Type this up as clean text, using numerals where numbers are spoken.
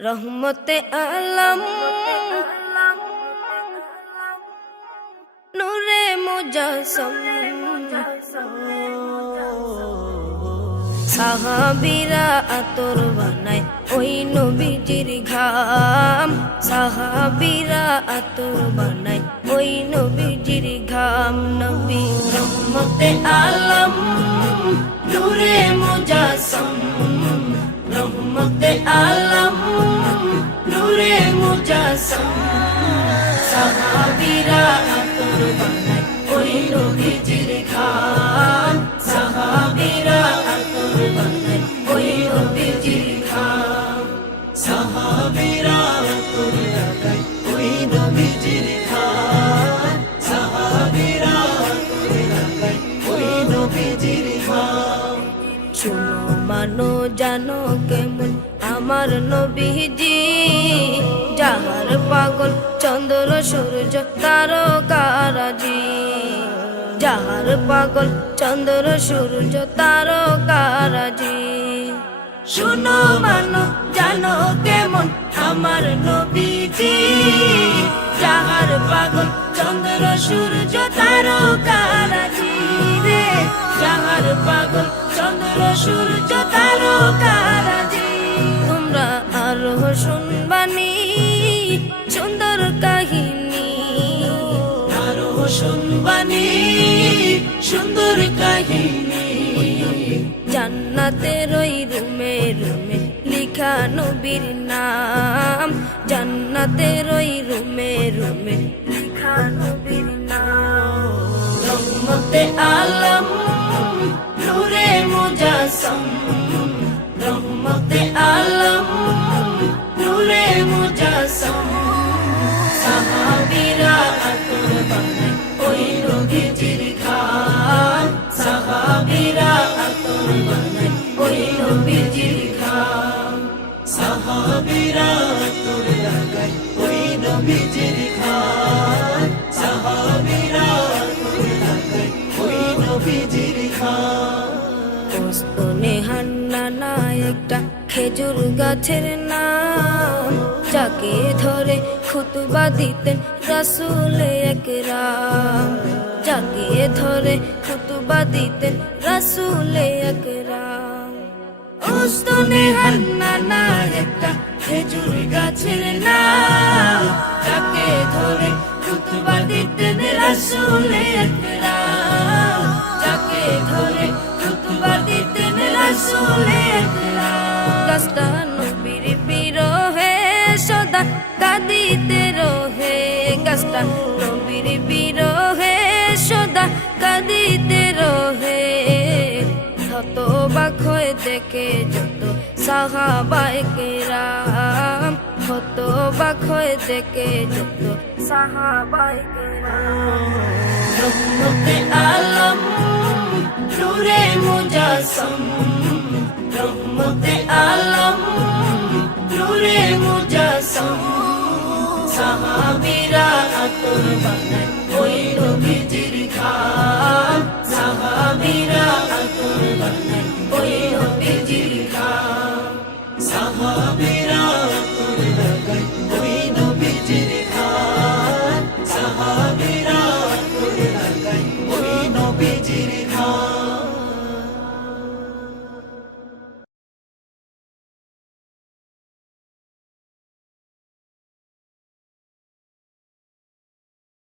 রহমতে আলম নূরে মুজাসসাম সাহাবীরা আতর বানায় ওই নবীজির ঘাম। সাহাবীরা আতর বানায় ওই নবীজির ঘাম। নবী রহমতে আলম নূরে মুজাসসাম রহমতে আলম নূরে মুজাসসাম সাহাবীরা আতর বানায় ওই নবীজির ঘাম। সাহাবীরা আতর বানায় ওই নবীজির ঘাম। সাহাবীরা আতর লাগায় ওই নবীজির ঘাম। সাহাবীরা আতর লাগায় ওই নবীজির ঘাম। শুনো মানো জানো কেমন আমার নবীজি, যাহার পাগল চন্দ্র সূর্য তারকারাজি। যাহার পাগল চন্দ্র সূর্য তারকারাজি। শুনো মানো জানো কেমন আমার নবীজি, যাহার পাগল চন্দ্র সূর্য তারকারাজি রে। যাহার পাগল চন্দ্র সূর্য তারকারাজি। তোমরা আরো শুনবানি সুন্দর কাহিনী, আরো শুনবানি সুন্দর কাহিনী। জান্নাতের ওই রুমে রুমে লিখা নবীর নাম। জান্নাতের ওই রুমে রুমে লিখা নবীর নাম। রহমতে আলম নূরে মুজাসসাম রহমতে আলম নূরে মুজাসসাম সাহাবীরা আতর বানায় ওই নবীজির ঘাম। সাহাবীরা আতর বানায় ওই নবীজির ঘাম। সাহাবীরা আতর লাগায় ওই নবীজির ঘাম। সাহাবীরা আতর লাগায় ওই নবীজির ঘাম। ওস্তনে হান্নানা একটা খেজুর গাছের নাম, যাকে ধরে খুতবা দিতেন রাসূল আকরাম। যাকে ধরে খুতবা দিতেন রাসূল আকরাম। ওস্তনে হান্নানা একটা খেজুর গাছের নাম, যাকে ধরে খুতবা দিতেন রাসূল আকরাম। যাকে ধরে খুতবা দিতেন রাসূল আকরাম। গাছটা নবীর বিরহে সদা কাঁদিতে রহে। গাছটা নবীর বিরহে সদা কাঁদিতে রহে। হতবাক হয়ে দেখে যত সাহাবায়ে কেরাম। হতবাক হয়ে দেখে যত সাহাবায়ে কেরাম। রহমতে আলম নূরে মুজাসসাম রহমতে আলম নূরে মুজাসসাম সাহাবীরা আতর বানায়